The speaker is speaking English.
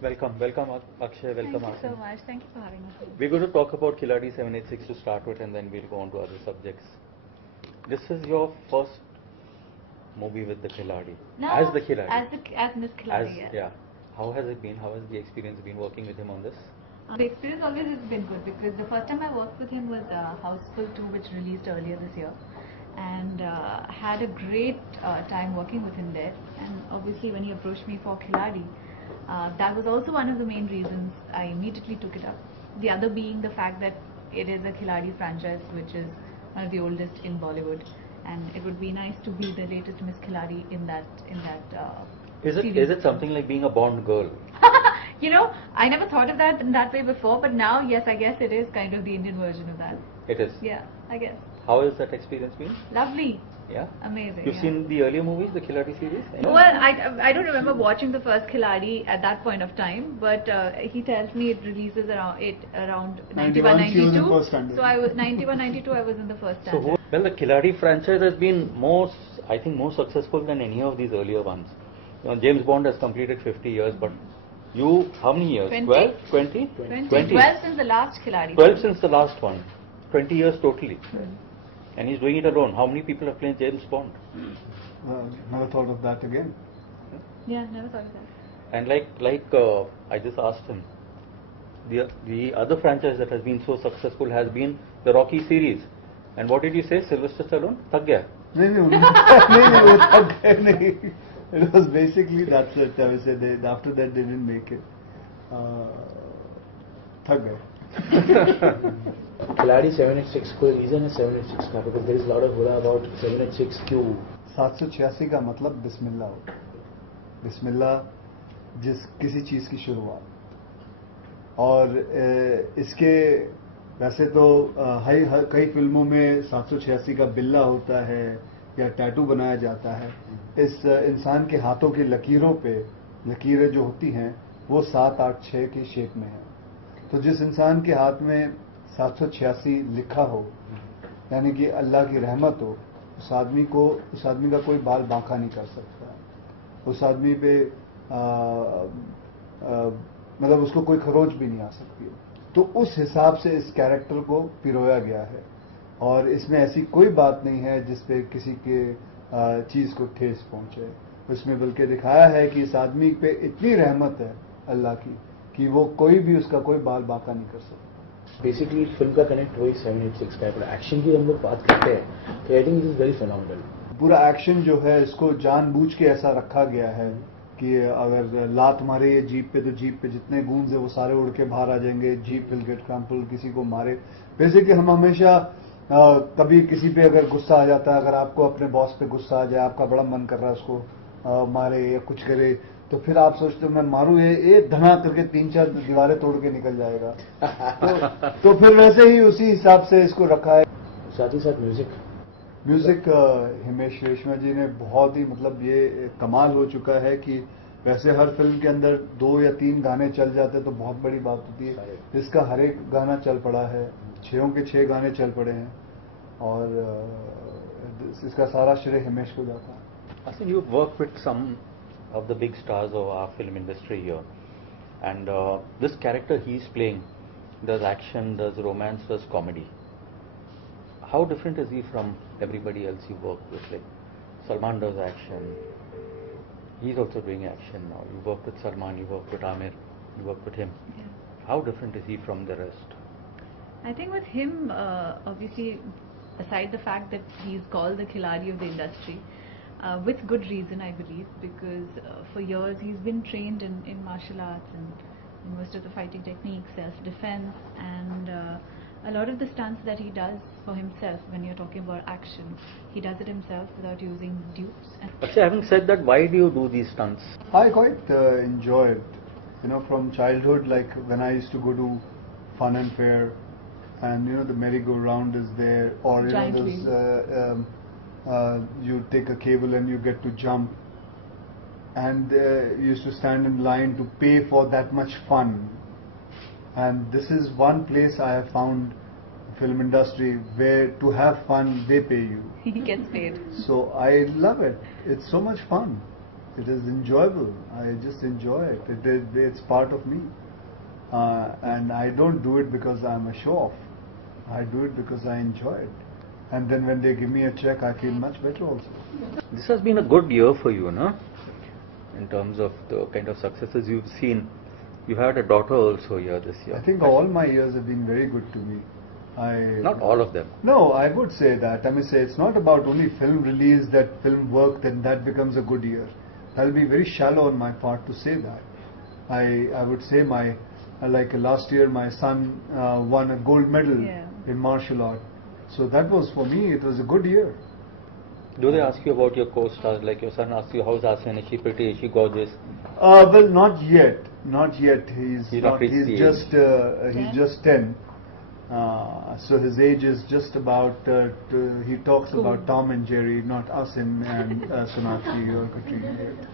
Welcome Akshay, welcome Thank you so Aasim. much. Thank you for having us. We're going to talk about Khiladi 786 to start with, and then we'll go on to other subjects. This is your first movie with the Khiladi. No, As the Khiladi. as Miss Khiladi. Yes. Yeah. How has it been? How has the experience been working with him on this? The experience always has been good because the first time I worked with him was Houseful 2, which released earlier this year, and had a great time working with him there. And obviously, when he approached me for Khiladi, that was also one of the main reasons I immediately took it up. The other being the fact that it is a Khiladi franchise, which is one of the oldest in Bollywood, and it would be nice to be the latest Miss Khiladi in that. Is series. it something like being a Bond girl? You know, I never thought of that in that way before, but now, yes, I guess it is kind of the Indian version of that. It is. Yeah, I guess. How has that experience been? Lovely. Yeah. Amazing. You've yeah. seen the earlier movies, the Khiladi series? Well, I don't remember watching the first Khiladi at that point of time, but he tells me it releases around 91, 92. So I was 91, 92. I was in the first standard. Well, the Khiladi franchise has been more successful than any of these earlier ones. You know, James Bond has completed 50 years, but you, how many years? 20? 12? 20? 12 since the last Khiladi. 12 since the last one. 20 years totally. And he's doing it alone. How many people have played James Bond? Never thought of that again. Yeah, never thought of that. And I just asked him, the other franchise that has been so successful has been the Rocky series. And what did you say? Sylvester Stallone? Thak gaya. No. It was basically that's it. I would say after that they didn't make it. Thak gaye. Khiladi 786 कोई reason है 786 का because there is a lot of हुआ about 786 क्यों 786 का मतलब बिस्मिल्लाह होता है. बिस्मिल्लाह किसी चीज़ की शुरुआत. और इसके वैसे तो कई फिल्मों में 786 का बिल्ला होता है या टैटू बनाया जाता है. इस इंसान के हाथों की लकीरें जो होती हैं वो 7, 8, 6 की शेप में है. तो जिस इंसान के हाथ में 786 लिखा हो, यानी कि अल्लाह की रहमत हो, उस आदमी का कोई बाल बांका नहीं कर सकता. उस आदमी पे मतलब उसको कोई खरोच भी नहीं आ सकती. तो उस हिसाब से इस कैरेक्टर को पिरोया गया है. और इसमें ऐसी कोई बात नहीं है जिस पे किसी के चीज़ को ठेस पहुंचे. उसमें बल्कि दिखाया है कि इस आदमी पे इतनी रहमत है अल्लाह की कि वो कोई भी उसका कोई बाल बांका नहीं कर सकता. बेसिकली फिल्म का कनेक्ट वही 786 का है. एक्शन की हम लोग बात करते हैं तो I think is very phenomenal. पूरा एक्शन जो है इसको जानबूझ के ऐसा रखा गया है कि अगर लात मारे जीप पे तो जीप पे जितने गूंज है वो सारे उड़ के बाहर आ जाएंगे. Jeep will get crumple. किसी को मारे. बेसिकली हम हमेशा कभी किसी पे अगर गुस्सा आ जाता है, अगर आपको अपने बॉस पे गुस्सा आ जाए, आपका बड़ा मन कर रहा है उसको मारे या कुछ करे, तो फिर आप सोचते हो मैं मारूं, ये धना करके 3-4 दीवारें तोड़ के निकल जाएगा. तो फिर वैसे ही उसी हिसाब से इसको रखा है. साथ ही साथ म्यूजिक हिमेश रेशमा जी ने बहुत ही मतलब ये कमाल हो चुका है कि वैसे हर फिल्म के अंदर 2 या 3 गाने चल जाते तो बहुत बड़ी बात होती है. इसका हर एक गाना चल पड़ा है. 6 के 6 गाने चल पड़े हैं और इसका सारा श्रेय हिमेश को जाता है. I think you've worked with some of the big stars of our film industry here, and this character he's playing does action, does romance, does comedy. How different is he from everybody else you work with? Like Salman does action, he's also doing action now. You work with Salman, you work with Amir, you work with him. Yeah. How different is he from the rest? I think with him, obviously, aside the fact that he's called the Khiladi of the industry, with good reason, I believe, because for years he's been trained in martial arts and in most of the fighting techniques, self-defense, and a lot of the stunts that he does for himself, when you're talking about action, he does it himself without using dupes. Actually, having said that, why do you do these stunts? I quite enjoy it. You know, from childhood, like when I used to go to Fun and Fair, and you know the merry-go-round is there, or you Giant know this. You take a cable and you get to jump, and you used to stand in line to pay for that much fun. And this is one place I have found, film industry, where to have fun they pay you. He gets paid. So I love it. It's so much fun. It is enjoyable. I just enjoy it. It's part of me. And I don't do it because I'm a show-off. I do it because I enjoy it. And then when they give me a check, I feel much better also. This has been a good year for you, no? In terms of the kind of successes you've seen. You had a daughter also here this year. I think all my years have been very good to me. Not all of them. No, I would say that. I mean, say it's not about only film release, that film work, then that becomes a good year. That will be very shallow on my part to say that. I would say like last year my son won a gold medal in martial art. So that was, for me, it was a good year. Do they ask you about your co-stars? Like your son asks you, how's Asin? Is she pretty? Is she gorgeous? Well, not yet. Not yet. He's just 10. So his age is just about. He talks about Tom and Jerry, not Asin and Sonakshi or Katrina yet.